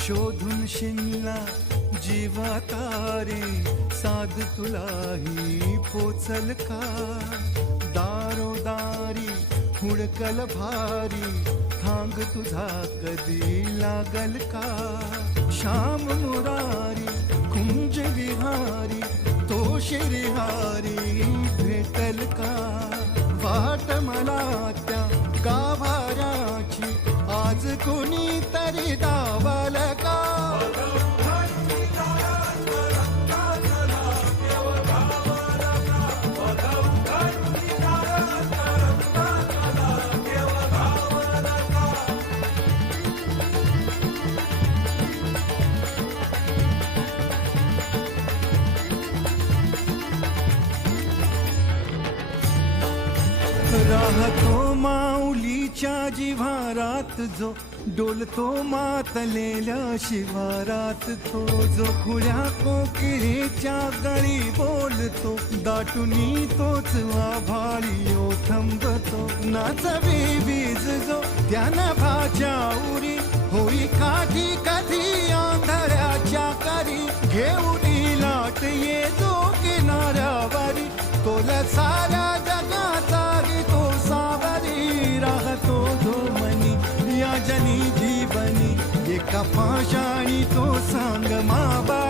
शोधून शिनला जीवा तारे, साध तुलाही पोचल का? दारोदारी हुडकल भारी, थांग तुझा कधी लागल का? श्याम मुरारी कुंज विहारी, तो शिरहारी भेटल का? वाट मला त्या गाभाऱ्याची, आज कोणी तरी डावल का? राहतो माऊलीच्या जिव्हारात जो, डोलतो मातलेल्या शिवारात तो, जो खुल्या कोकिळेच्या गळी बोलतो, दाटुनी तोच आभाळी थांबतो. नाचवी वीज जो त्यानं भाच्या उरी, होई काठी कधी आंधळ्याच्या करी, घेऊन लाट ये जो किनाऱ्यावरी, तोला साऱ्या जगाचा तो सावरी. राहतो जो मनी या जनी जीवनी, एका पाशाणी तो सांग माबा